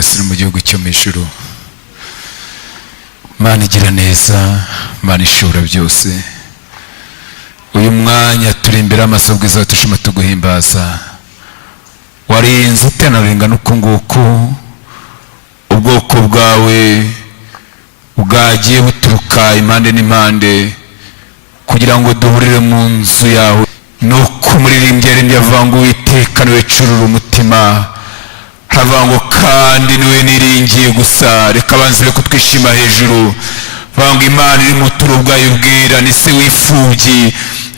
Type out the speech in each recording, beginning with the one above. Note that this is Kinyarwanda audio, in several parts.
twese no mu gihugu cyo mu ijuru. Mana igira neza, Mana ishobora byose. Uyu mwanya turi imbere y'amaso bwiza tushima tuguhimbaza. Warinze utenaringa nuko nguko ubwoko bwawe bwagiye buturuka impande n'impande kugira ngo duhurire mu nzu yawe. Nuko umuririmbyi yaririmbye avuga ngo Uwiteka niwe curura umutima, havuga ngo kandi niwe niringiye gusa. Reka banzire kutwishima hejuru, bavuga ngo Imana iri mu turo bwayo bwira, ni se w'imfubyi,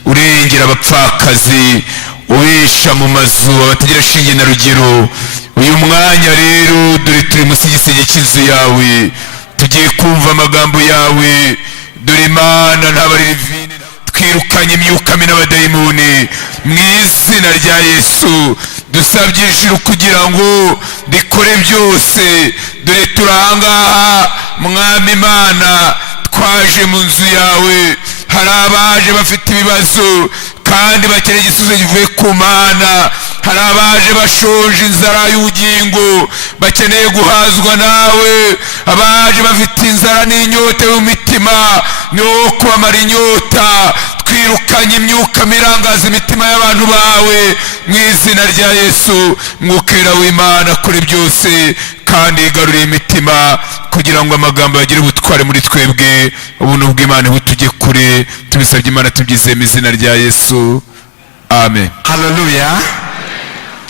urengera abapfakazi, ubisha mu mazu abatagira shinge na rugero. Uyu mwanya rero dore turi munsi y'igisenge cy'inzu yawe, tugiye kumva amagambo yawe. Dore Imana ntabaririvine, twirukanye imyuka mibi n'abadayimoni mu izina rya Yesu. Dusabye ijuru kugira ngo rikore byose. Dore turahangaha Mwami Imana, twaje mu nzu yawe. Hari abaje bafite ibibazo kandi bakeneye igisubizo kivuye ku Mana. Hari abaje bashonje inzara y'ubugingo bakeneye guhazwa nawe. Abaje bafite inzara n'inyota mu mitima no kubamara inyota. Twirukanye imyuka mirangaza imitima y'abantu bawe mu izina rya Yesu. Mwukera w'Imana kuri byose kandi igaruriye imitima kugira ngo amagambo yagire ubutware muri twebwe. Ubuntu bw'Imana butujye kure, tubisabye Imana tubyizeye mu izina rya Yesu, amen. Haleluya.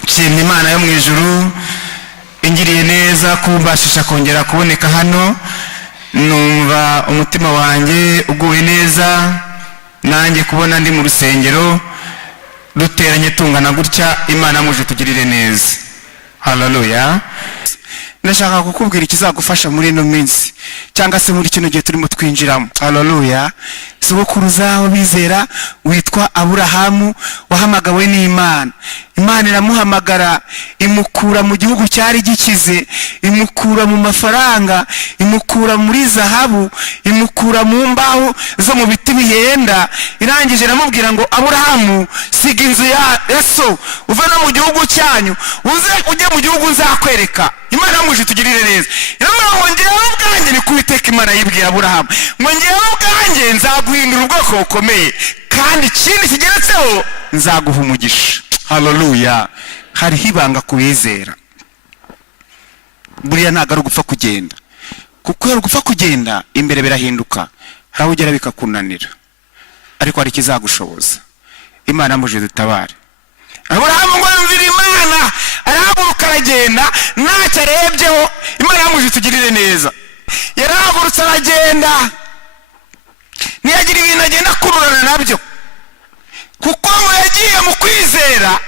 Nshimye Imana yo mu ijuru ingiriye neza kumbashisha kongera kuboneka hano. Numva umutima wanjye uguwe neza, nanjye kubona ndi mu rusengero duteranye tungana gutya. Imana muje tugirire neza. Haleluya. Ndashaka kukubwira ikizagufasha muri ino minsi cyangwa se muri kino gihe turimo twinjiramo. Haleluya. Sogokuruza w'abizera witwa Aburahamu wahamagawe n'Imana. Imana iramuhamagara imukura mu gihugu cyari gikize, imukura mu mafaranga, imukura muri zahabu, imukura mu mbaho zo mu biti bihenda. Irangije iramubwira ngo Aburahamu, siga inzu ya so uve no mu gihugu cyanyu uze ujye mu gihugu nzakwereka. Imana muje tugirire neza. Iramubwira ngo ngewe ubwanjye ni kuwiteka Imana yibwira Aburahamu ngo ngewe ubwanjye nzaguhindura ubwoko bukomeye kandi ikindi kigeretseho nzaguha umugisha. Haleluya. Hariho ibanga kubizera. Buriya ntabwo ari ugupfa kugenda, kuko iyo ugupfa kugenda imbere birahinduka, hari aho ugera bikakunanira, ariko hari ikizagushoboza. Imana muje dutabare. Aburahamu ngo yumvira Imana, arahaguruka aragenda ntacyo arebyeho. Imana muje tugirire neza. Yarahagurutse aragenda, ntiyagira ibintu agenda akururana nabyo, kuko ngo yagiye mu kwizera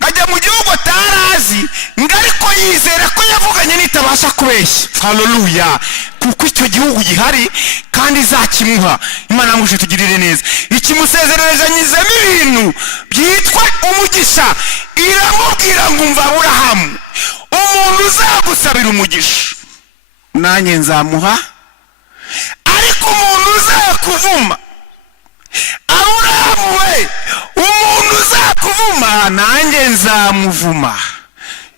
ajya mu gihugu atarazi, ngo ariko yizera ko yavuganye n'itabasha kubeshya. Haleluya. Kuko icyo gihugu gihari kandi izakimuha. Imana muje tugirire neza. Ikimusezeranyizemo ibintu byitwa umugisha. Iramubwira ngo umva Aburahamu, umuntu uzagusabira umugisha nanjye nzamuha, ariko umuntu uzakuvuma, Aburahamu we, umuntu uzakuvuma nanjye nzamuvuma.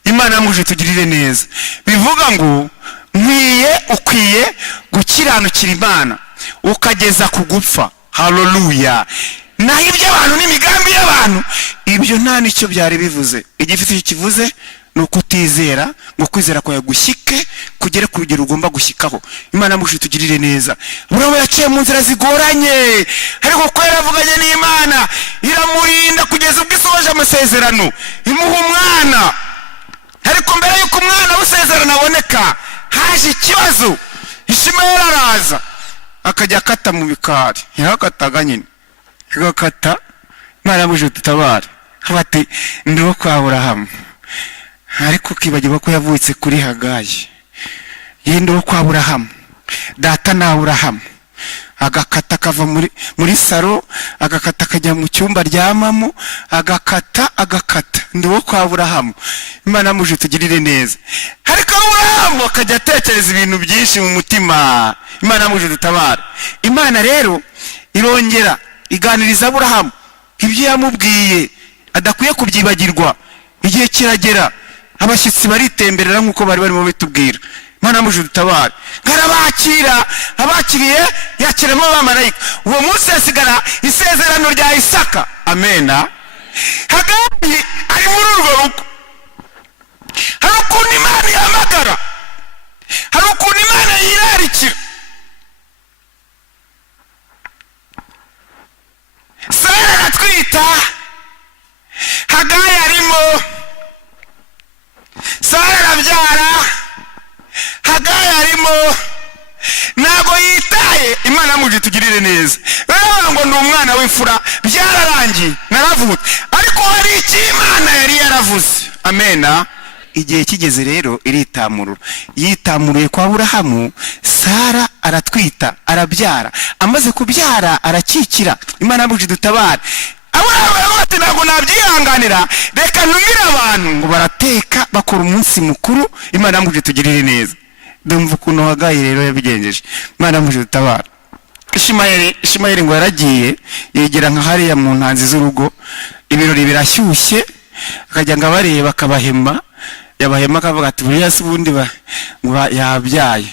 Imana muje tugirire neza. Bivuga ngo ukwiye gukiranukira Imana ukageza ku gupfa. Haleluya. Naho iby'abantu n'imigambi y'abantu ibyo nta nicyo byari bivuze. Igifite icyo kivuze ni ukutizera, ngo kwizera kwawe gushyike kugere ku rugero ugomba gushyikaho. Imana muje tugirire neza. Aburahamu yaciye mu nzira zigoranye, ariko ko yaravuganye n'Imana iramurinda kugeza ubwo isohoje amasezerano, imuha umwana. Ariko mbere y'uko umwana w'isezerano aboneka haje ikibazo. Ishimayeli araza akajya akata mu bikari, yarakataga nyine agakata. Imana muje dutabare. Bati ndiho kwa Aburahamu, ariko ukibagirwa ko yavutse kuri Hagayi. Yindiho kwa Aburahamu, data na Aburahamu. Agakata kava muri saro, agakata kajya mu cyumba ryamamo, agakata ndiho kwa Aburahamu. Imana muje tugirire neza. Ariko Aburahamu akajya atekereza ibintu byinshi mu mutima. Imana muje dutabare. Imana rero irongera iganiriza Aburahamu ibyo yamubwiye adakwiye kubyibagirwa. Igihe kiragera abashyitsi baritemberera nk'uko bari barimo bitubwira. Imana yamuje dutabare, ngarabakira, abakiriye yakiramo abamarayika. Uwo munsi yasigara isezerano rya Isaka. Amena. Hagari ari muri urwo rugo, hari ukuntu Imana ihamagara, hari ukuntu Imana yirarikira. Sara aratwita, Hagari arimo, Sara arabyara, Hagari arimo, ntago yitaye. Imana yamuje tugirire neza. Baravuga ngo ndi umwana w'imfura, byararangiye, naravutse. Ariko hari iki Imana yari yaravuze. Amena. Igihe kigeze rero iritamurura, yitamuruye kwa Aburahamu. Sara aratwita, arabyara, amaze kubyara arakikira. Imana yamuje dutabare. Aburahamu ati ntabwo nabyihanganira, reka ntumire abantu ngo barateka bakora umunsi mukuru. Imana yamuje tugirire neza. Ndumva ukuntu Hagari rero yabigenjeje. Imana yamuje dutabare. Ishimayeli ngo yaragiye yegera nka hariya mu ntanzi z'urugo, ibirori birashyushye, akajya ngo abareba akabahema, yabahema akavuga ati buriya se ubundi yabyaye,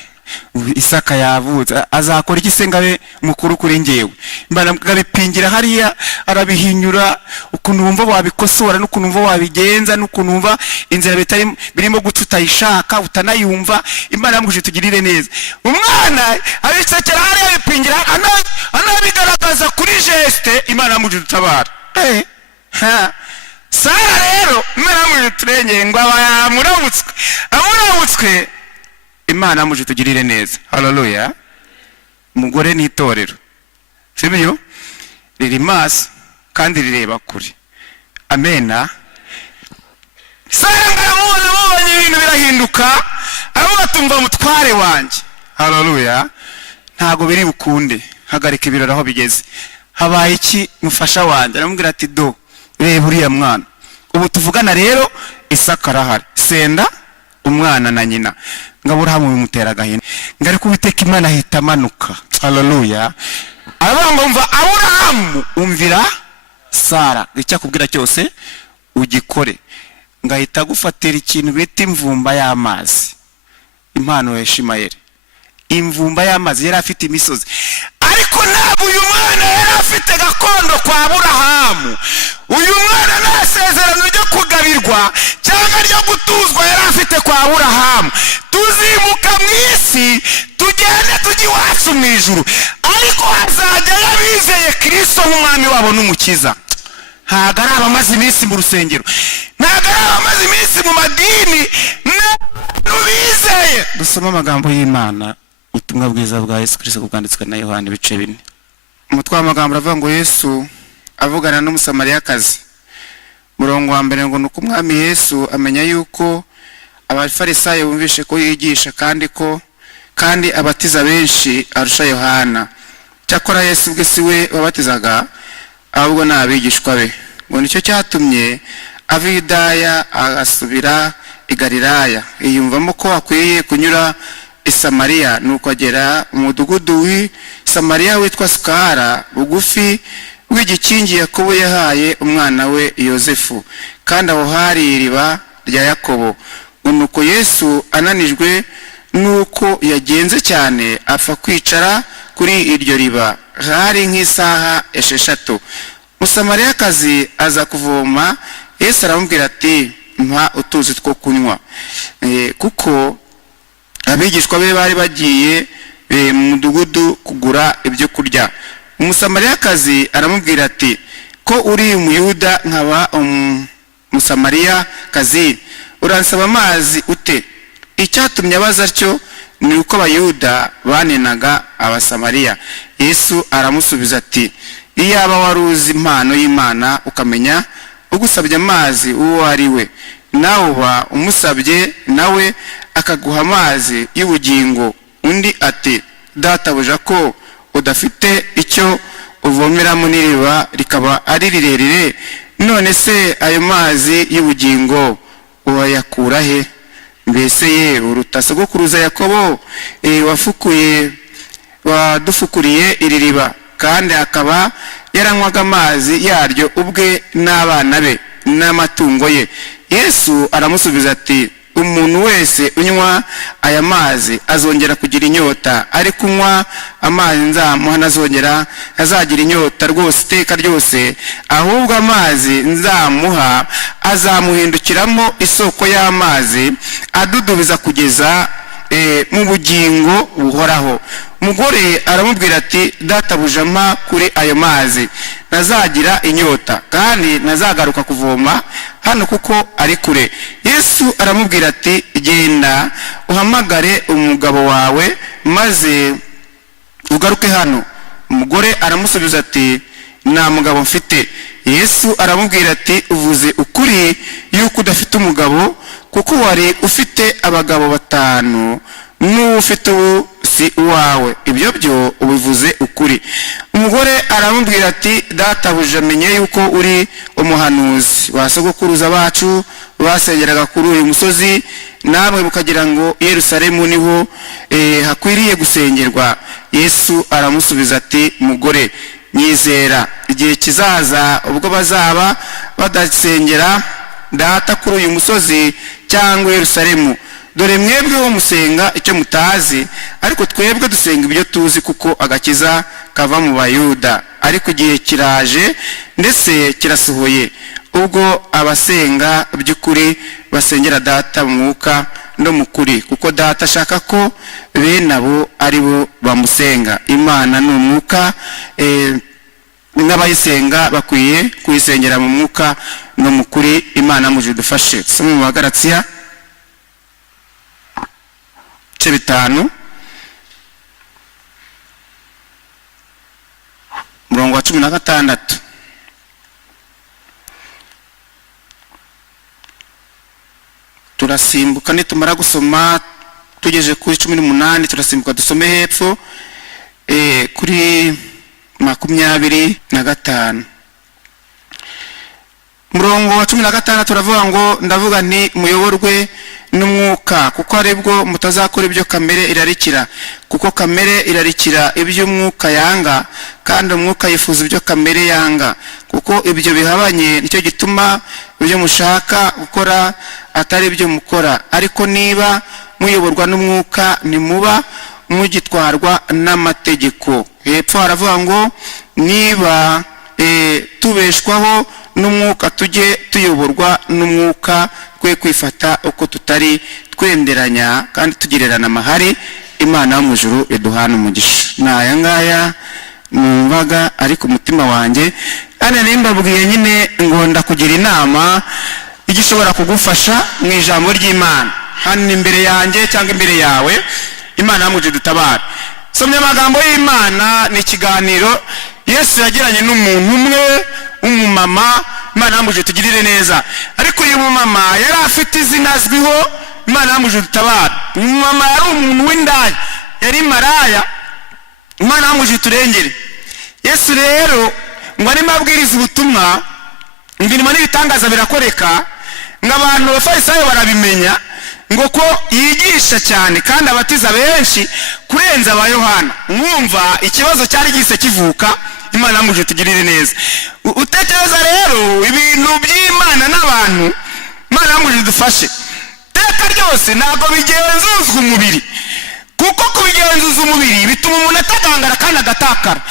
Isaka yavutse, azakora iki se ngabe mukuru kuri njyewe? Imana ngabipingira hariya, arabihinyura ukuntu wumva wabikosora, n'ukuntu wumva wabigenza, n'ukuntu wumva inzira birimo guca utayishaka utanayumva. Imana yamuje tugirire neza. Umwana abisekera hariya abipingira, anabigaragaza kuri geste. Imana yamuje dutabara. Sara rero Imana yamuje turengeye ngo amurabutswe. Imana yamuje tugirire neza. Haleluya. Umugore ni itorero, sibyo? Riri maso kandi rireba kure. Amena. Sara ngaramubonye ibintu birahinduka, aravuga tumva mutware wanjye. Haleluya. Ntago biri bukunde, hagarika ibirori aho bigeze. Habaye iki mufasha wanjye? Aramubwira ati do, reba uriya mwana. Ubu tuvugana rero Isaka arahari, senda umwana na nyina. Ngo Aburahamu bimutera agahinda, ngo ariko Uwiteka Imana ahita amanuka. Haleluya. Aravuga ngo umva Aburahamu, umvira Sara, icyo akubwira cyose ugikore. Ngo ahita agufatira ikintu bita imvumba y'amazi. Impano ya Ishimayeli, imvumba y'amazi. Yari afite imisozi, ariko ntabwo uyu mwana yari afite gakondo kwa Aburahamu. Uyu mwana nta sezerano ryo kugabirwa cyangwa ryo gutuzwa yari afite kwa Aburahamu. Tuzimuka mu isi tugende tujye iwacu mu ijuru, ariko hazajya yabizeye Kristo nk'umwami wabo n'umukiza. Ntabwo ari abamaze iminsi mu rusengero, ntabwo ari abamaze iminsi mu madini, n'ubizeye. Dusoma amagambo y'Imana, ubutumwa bwiza bwa Yesu Kristo bwanditswe na Yohana ibice 4. Umutwe w'amagambo aravuga ngo Yesu avugana n'umusamariyakazi. Murongo wa mbere ngo nuko umwami Yesu amenya yuko abafarisayo bumvishe ko yigisha kandi abatiza benshi arusha Yohana. Cyakora Yesu ubwe si we wabatizaga, ahubwo n'abigishwa be. Ngo nicyo cyatumye ava i Yudaya agasubira i Galilaya, yiyumvamo ko akwiye kunyura i Samariya. Nuko agera mu mudugudu w'i Samariya witwa Sikara, bugufi w'igikingi Yakobo yahaye umwana we Yosefu, kandi aho hari iriba rya Yakobo. Nuko Yesu ananijwe nuko yagenze cyane, apfa kwicara kuri iryo riba. Hari nk'isaha 6. Umusamariyakazi aza kuvoma. Yesu aramubwira ati mpa utuzi two kunywa, kuko abigishwa be bari bagiye mu mudugudu kugura ibyo kurya. Umusamariyakazi aramubwira ati ko uri Umuyuda nkaba Umusamariyakazi, uransaba amazi ute? Icyatumye abaza atyo ni uko Abayuda banenaga Abasamariya. Yesu aramusubiza ati iyaba wari uzi impano y'Imana ukamenya ugusabye amazi uwo ari we, nawe uba umusabye nawe akaguha amazi y'ubugingo. Undi ati databuja ko udafite icyo uvomeramo n'iriba rikaba ari rirerire, none se ayo mazi y'ubugingo uyakura he? Mbese ye uruta sogokuruza Yakobo wadufukuriye iri riba, kandi akaba yaranywaga amazi yaryo ubwe n'abana be n'amatungo ye. Yesu aramusubiza ati umuntu wese unywa aya mazi azongera kugira inyota, ariko unywa amazi nzamuha ntazongera azagira inyota rwose iteka ryose, ahubwo amazi nzamuha azamuhindukiramo isoko y'amazi adudubiza kugeza mu bugingo buhoraho. Umugore aramubwira ati databuja mpa kuri ayo mazi nazagira inyota, kandi nazagaruka kuvoma hano kuko ari kure. Yesu aramubwira ati genda uhamagare umugabo wawe maze ugaruke hano. Umugore aramusubiza ati nta mugabo mfite. Yesu aramubwira ati uvuze ukuri yuko udafite umugabo, kuko wari ufite abagabo 5 n'ufite ubu si uwawe, ibyo byo ubivuze ukuri. Umugore aramubwira ati databuja menye yuko uri umuhanuzi. Basogokuruza bacu basengeraga kuri uyu musozi, namwe mukagira ngo Yerusalemu niho hakwiriye gusengerwa. Yesu aramusubiza ati mugore, nyizera igihe kizaza ubwo bazaba badasengera data kuri uyu musozi cyangwa Yerusalemu. Dore mwebwe ho musenga icyo mutazi, ariko twebwe dusenga ibyo tuzi, kuko agakiza kava mu Bayuda. Ariko igihe kiraje ndetse kirasohoye ubwo abasenga by'ukuri basengera data mu mwuka no mu kuri, kuko data ashaka ko bene abo ari bo bamusenga. Imana ni umwuka, n'abayisenga bakwiye kuyisengera mu mwuka no mu kuri. Imana muje dufashe. Tusome mu Bagalatiya 5 murongo wa 16. Turasimbuka nitumara gusoma tugeje kuri 18, turasimbuka dusome hepfo kuri 25. Murongo wa 16 turavuga ngo ndavuga nti muyoborwe n'umwuka, kuko aribwo mutazakora ibyo kamere irarikira, kuko kamere irarikira ibyo umwuka yanga, kandi umwuka yifuza ibyo kamere yanga, kuko ibyo bihabanye nicyo gituma ibyo mushaka gukora atari ibyo mukora. Ariko niba muyoborwa n'umwuka ntimuba mugitwarwa n'amategeko. Hepfo haravuga ngo niba tubeshwaho n'umwuka tujye tuyoborwa n'umwuka, kwe kwifata uko tutari, twenderanya kandi tugererana amahari. Imana yo mu ijuru iduhana umugisha. Naya ngaya numvaga ariko umutima wanjye, kandi nimbabwiye nyine ngo ndakugira inama igishobora kugufasha mu ijambo ry'Imana hano imbere yanjye cyangwa imbere yawe. Imana yo mu ijuru dutabara. Somye amagambo y'Imana, ni ikiganiro Yesu yagiranye n'umuntu umwe umumama. Imana yo mu ijuru tugirire neza. Ariko uyu mumama yari afite izina azwiho. Imana yo mu ijuru dutabara. Umumama yari umuntu w'indaya, yari maraya. Imana yo mu ijuru turengere. Yesu rero ngo arimo abwiriza ubutumwa, imirimo n'ibitangaza birakoreka, ngo abantu b'Abafarisayo barabimenya, ngo ko yigisha cyane kandi abatiza benshi kurenza aba Yohana. Mwumva ikibazo cyari gise kivuka. Imana yo mu ijuru tugirire neza. Utekereza rero ibintu by'Imana n'abantu. Imana yo mu ijuru dufashe. Teka ryose ntabwo bigenzuzwa umubiri, kuko kubigenzuza umubiri bituma umuntu atagangara kandi agatakara.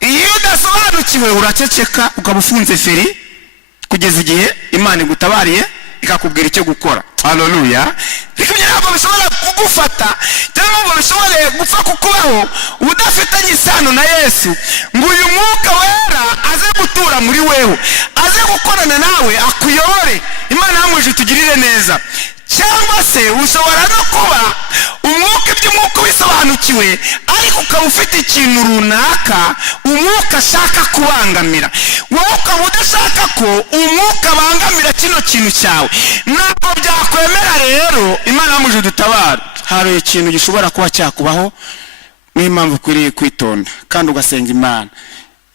Iyo udasobanukiwe uraceceka ukaba ufunze feri kugeza igihe Imana igutabariye ikakubwira icyo gukora. Haleluya. Ariko ntabwo bishobora kugufata cyangwa ngo bishobore gupfa kukubaho udafitanye isano na Yesu, ngo uyu mwuka wera aze gutura muri wewe, aze gukorana nawe, akuyobore. Imana yo mu ijuru tugirire neza. Cyangwa se ushobora no kuba umwuka iby'umwuka wisobanukiwe, ariko ukaba ufite ikintu runaka umwuka ashaka kubangamira, wowe ukaba udashaka ko umwuka abangamira kino kintu cyawe. Ntabwo byakwemera rero. Imana yo mu ijuru dutabara. Hari ikintu gishobora kuba cyakubaho, niyo mpamvu ukwiriye kwitonda kandi ugasenga Imana.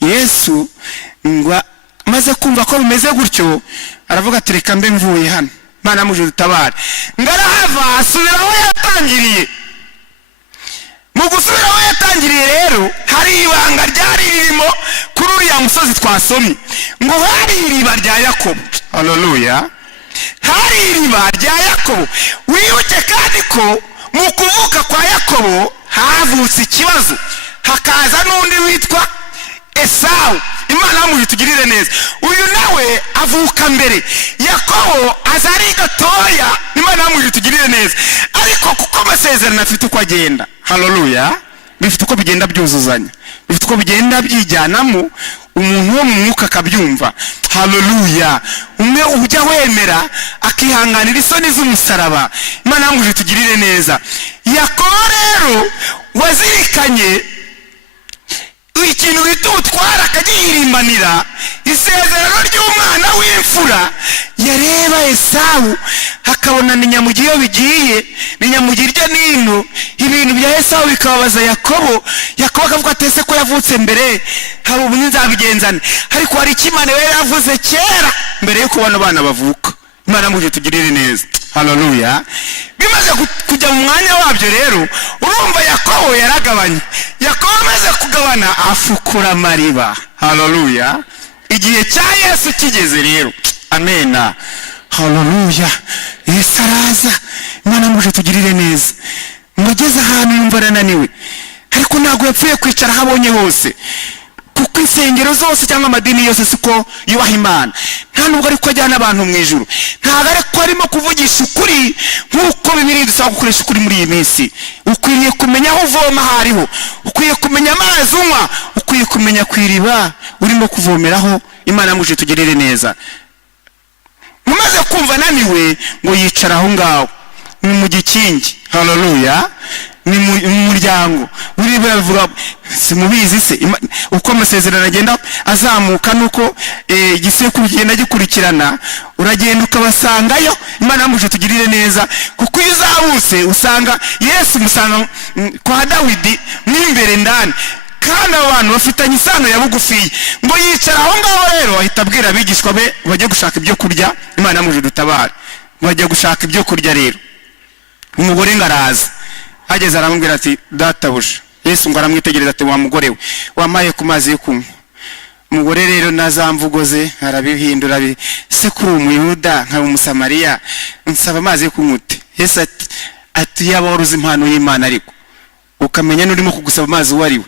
Yesu ngo maze kumva ko bimeze gutyo, aravuga ati reka mbe mvuye hano. Imana yo mu ijuru dutabare. Ngarahava asubira aho yatangiriye. Mu gusubira aho yatangiriye rero hari ibanga ryari ririmo kuri uriya musozi twasomye, ngo hari iriba rya Yakobo. Haleluya. hari iriba rya Yakobo. Wibuke kandi ko mu kuvuka kwa Yakobo havutse ikibazo, hakaza n'undi witwa Esawu. Imana yamuhe tugirire neza. Uyu nawe avuka mbere, Yakobo aza ari gatoya. Imana yamuhe tugirire neza. Ariko kuko amasezerano afite uko agenda, haleluya, bifite uko bigenda byuzuzanya, bifite uko bigenda byijyanamo, umuntu wo mu mwuka akabyumva, haleluya. Umwe ujya wemera akihanganira isoni z'umusaraba. Imana yamuhe tugirire neza. Yakobo rero wazirikanye ikintu bita ubutwara, akagihirimbanira isezerano ry'umwana w'imfura. Yareba Esawu akabona ni nyamugi iyo bigiye, ni nyamugi irya n'ino, ibintu bya Esawu bikababaza Yakobo. Yakobo akavuga ati ese ko yavutse mbere, hari ubu nzabigenzane. Ariko hari icyo Imana yari yavuze kera mbere yuko bano bana bavuka. Imana yamuhe tugirire neza, haleluya. Bimaze kujya mu mwanya wabyo rero, urumva Yakobo yaragabanye. Yakobo amaze kugabana afukura amariba, haleluya. Igihe cya Yesu kigeze rero, amena, haleluya. Yesu araza. Imana yamuhe tugirire neza. Mugeze ahantu yumva arananiwe, ariko ntabwo yapfuye kwicara habonye hose, kuko insengero zose cyangwa amadini yose siko yubaha Imana. Nta nubwo ariko ajyana abantu mu ijuru, ntabwo ariko arimo kuvugisha ukuri nk'uko Bibiliya idusaba gukoresha ukuri muri iyi minsi. Ukwiriye kumenya aho uvoma hariho, ukwiye kumenya amazi unywa, ukwiye kumenya ku iriba urimo kuvomeraho. Imana yamuhe tugirire neza. Mumaze kumva naniwe ngo yicara aho ngaho, ni mu gikingi, haleluya, ni mu muryango. Uri bavuga simubizi se uko amasezerano agenda azamuka, nuko igisekuru kigenda gikurikirana, uragenda ukabasangayo. Imana yamuhe tugirire neza, kuko iyo uzabuse usanga Yesu musanga kwa Dawidi n'imbere ndani, kandi abantu bafitanye isano ya bugufi. Ngo yicara aho ngaho rero, ahita abwira abigishwa be bajye gushaka ibyo kurya. Imana yamuhe dutabare, bajya gushaka ibyo kurya. Rero umugore ngaraza, ageze aramubwira ati databuja. Yesu ngo aramwitegereza ati wa mugore we, wamaye ku mazi yo kunywa. Umugore rero nazamvugo ze arabihindura, se kuri umuyuda nka umusamariya nsaba amazi yo kunywa ute? Yesu ati yaba waruzi impano y'Imana, ariko ukamenya n'urimo kugusaba amazi uwo ari we,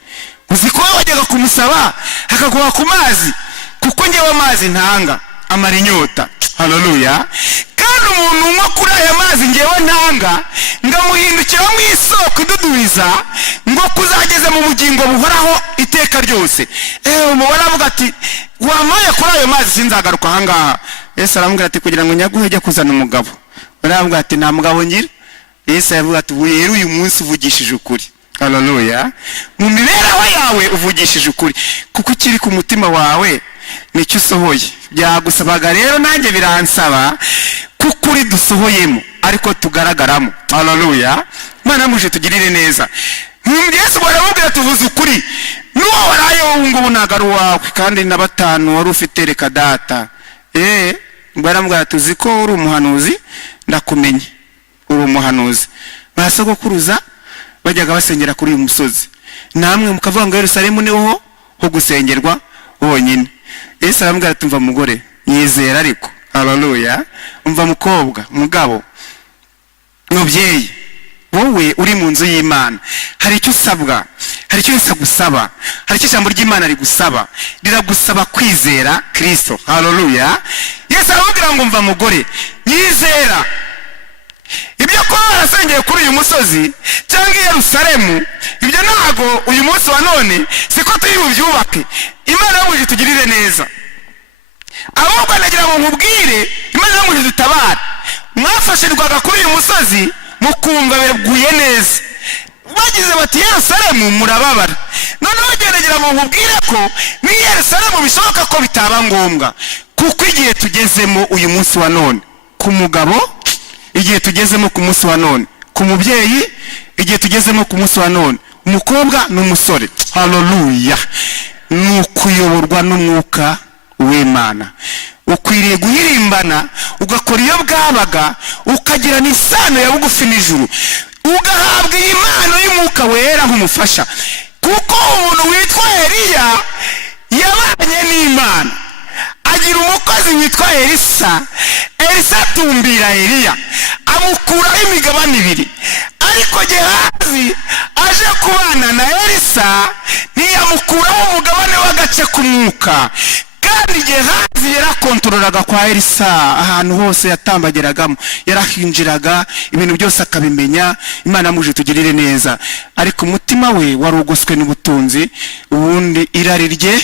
uzi ko wajyaga kumusaba akaguha ku mazi, kuko njyewe amazi ntanga amara inyota, haleluya. Kandi umuntu unywa kuri aya mazi njyewe ntanga, ngamuhindukira mu isoko idudubiza, ngo kuzageza mu bugingo buhoraho iteka ryose. Umubona avuga ati wamaye kuri ayo mazi sinzagaruka ahangaha. Yesu aramubwira ati kugira ngo nyaguhe jya kuzana umugabo. Aravuga ati nta mugabo ngira. Yesu aravuga ati rero uyu munsi uvugishije ukuri, haleluya. Mu mibereho yawe uvugishije ukuri, kuko ukiri ku mutima wawe nicyo usohoye. Byagusabaga rero nanjye biransaba kuko uri dusohoyemo ariko tugaragaramo, haleluya. Imana yamuhe tugirire neza. Yesu baramubwira tuvuze ukuri, n'uwo warayeho ubu ngubu ntabwo ari uwawe, kandi na batanu wari ufite reka data. Baramubwira tuzi ko uri umuhanuzi, ndakumenye uri umuhanuzi. Basogokuruza bajyaga basengera kuri uyu musozi, namwe mukavuga ngo Yerusalemu niho ho gusengerwa honyine. Yesu aramubwira ati umva mugore, yizera ariko, haleluya. Umva mukobwa, mugabo, mubyeyi, wowe uri mu nzu y'Imana, hari icyo usabwa, hari icyo Yesu agusaba, hari icyo ijambo ry'Imana rigusaba, riragusaba kwizera Kristo, haleluya. Yesu aramubwira ngo umva mugore, yizera. Ibyo kuba barasengeye kuri uyu musozi cyangwa i Yerusalemu, ibyo ntabwo uyu munsi wa none siko turi bubyubake. Imana yamuhe tugirire neza. Ahubwo nagira ngo nkubwire, Imana yamuhe dutabare. Mwafashirwaga kuri uyu musozi mukumva beguye neza, bagize bati Yerusalemu murababara. Noneho nagira ngo nkubwire ko ni Yerusalemu bishoboka ko bitaba ngombwa, kuko igihe tugezemo uyu munsi wa none, ku mugabo igihe tugezemo ku munsi wa none, ku mubyeyi igihe tugezemo ku munsi wa none, umukobwa n'umusore, haleluya, ni ukuyoborwa n'umwuka w'Imana. Ukwiriye guhirimbana, ugakora iyo bwabaga, ukagira n'isano ya bugufi n'ijuru, ugahabwa iyi mpano y'umwuka wera nk'umufasha. Kuko umuntu witwa Eliya yabanye n'Imana, agira umukozi witwa Elisa. Elisa atumbira Eliya amukuraho imigabane ibiri, ariko Gehazi aje kubana na Elisa ntiyamukuraho umugabane w'agace k'umwuka. Kandi Gehazi yarakontorolaga kwa Elisa, ahantu hose yatambageragamo yarahinjiraga, ibintu byose akabimenya. Imana muje tugirire neza. Ariko umutima we warugoswe n'ubutunzi, ubundi irari rye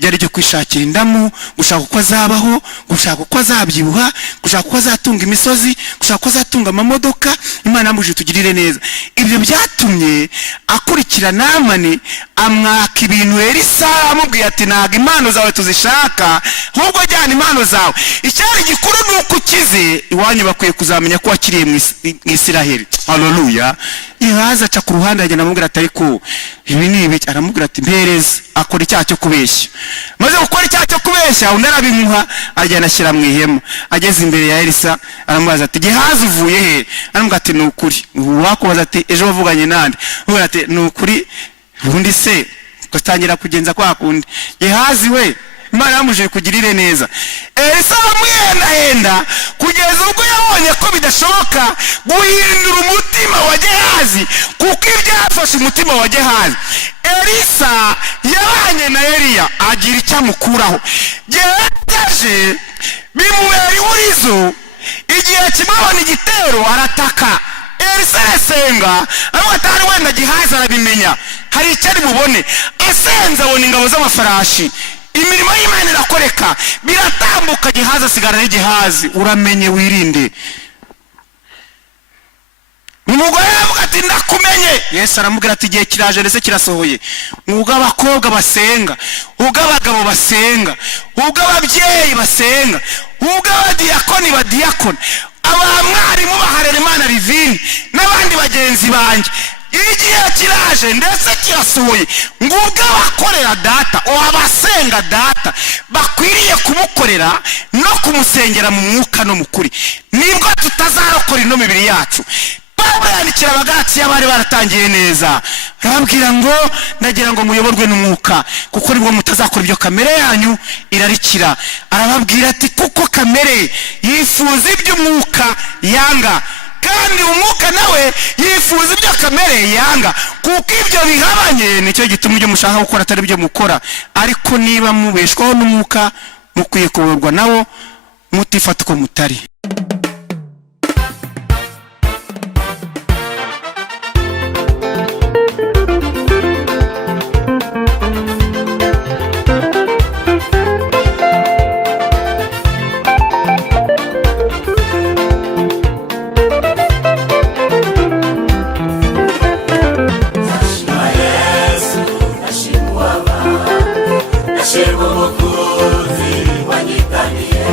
ryari ryo kwishakira indamu, gushaka uko azabaho, gushaka uko azabyibuha, gushaka uko azatunga imisozi, gushaka uko azatunga amamodoka. Imana muje tugirire neza. Ibyo byatumye akurikira Namani amwaka ibintu. Elisa amubwiye ati ntago impano zawe tuzishaka, ahubwo jyana impano zawe. Icyari gikuru ni uko ukize. Iwanyu bakwiye kuzamenya ko wakiriye mu Isiraheli. Haleluya. Gehazi aca ku ruhande agenda amubwira ati ariko ibi ni ibiki? Aramubwira ati mpereza. Akora icyaha cyo kubeshya. Maze gukora icyaha cyo kubeshya undi arabimuha, agenda ashyira mu ihema. Ageze imbere ya Elisa aramubaza ati Gehazi uvuye he? Aramubwira ati ni ukuri. Wakubaza ati ejo wavuganye nande? Aramubwira ati ni ukuri. Ubundi se gutangira kugenza kwa kundi. Gehazi we, Imana yamuje kugirire neza. Elisa amuhendahenda kugeza ubwo yabonye ko bidashoboka guhindura umutima wa Gehazi, kuko ibyafashe umutima wa Gehazi. Elisa yabanye na Eliya agira icyo amukuraho. Gehazi bimubera ihurizo. Igihe kimabona igitero arataka. Elisa arasenga, ariko atari wenda Gehazi arabimenya hari icyo ari bubone. Asenze abona ingabo z'amafarashi, imirimo y'Imana irakoreka, biratambuka. Gehazi asigara ari Gehazi. Uramenye wirinde. Umugore aravuga ati ndakumenye. Yesu aramubwira ati igihe kiraje ndetse kirasohoye, ubwo abakobwa basenga, ubwo abagabo basenga, ubwo ababyeyi basenga, ubwo abadiyakoni badiyakoni, abamwarimu baharera Imana Rivini n'abandi bagenzi banjye. Igihe kiraje ndetse kirasohoye, ngubwo abakorera data o abasenga data bakwiriye kumukorera no kumusengera mu mwuka no mukuri, nibwo tutazarokora ino mibiri yacu. Pawulo yandikira Abagalatiya bari baratangiye neza, arababwira ngo ndagira ngo muyoborwe n'umwuka, kuko nibwo mutazakora ibyo kamere yanyu irarikira. Arababwira ati kuko kamere yifuza iby'umwuka yanga, kandi umwuka nawe yifuza ibyo kamere yanga. Kuko ibyo bihabanye nicyo gituma ibyo mushaka gukora atari byo mukora. Ariko niba mubeshwaho n'umwuka, mukwiye kuyoborwa nawo, mutifata uko mutari. Umukozi wanyitaniye,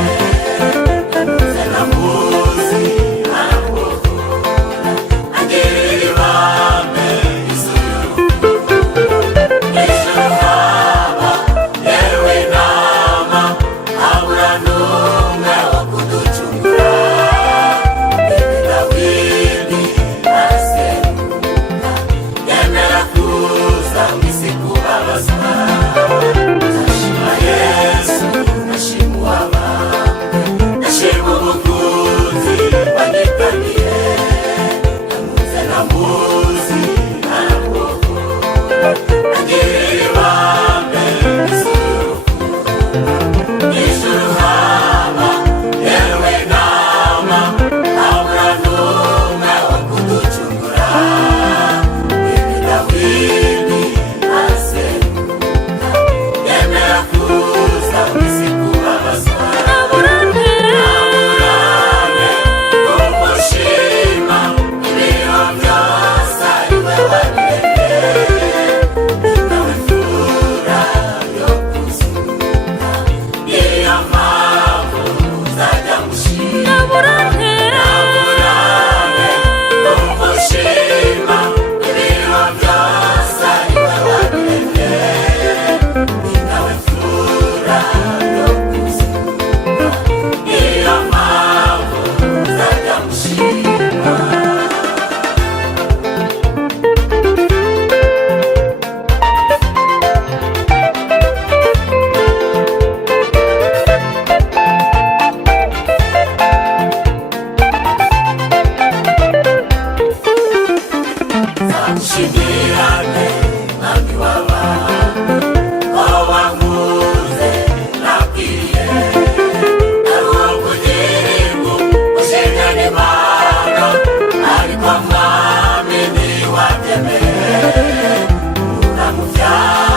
Shimirane nami waba wawanguze nakwiriye naruwo kugirimbu ushimyane Imana ariko mwami ntiwabyemeye uramuvyaye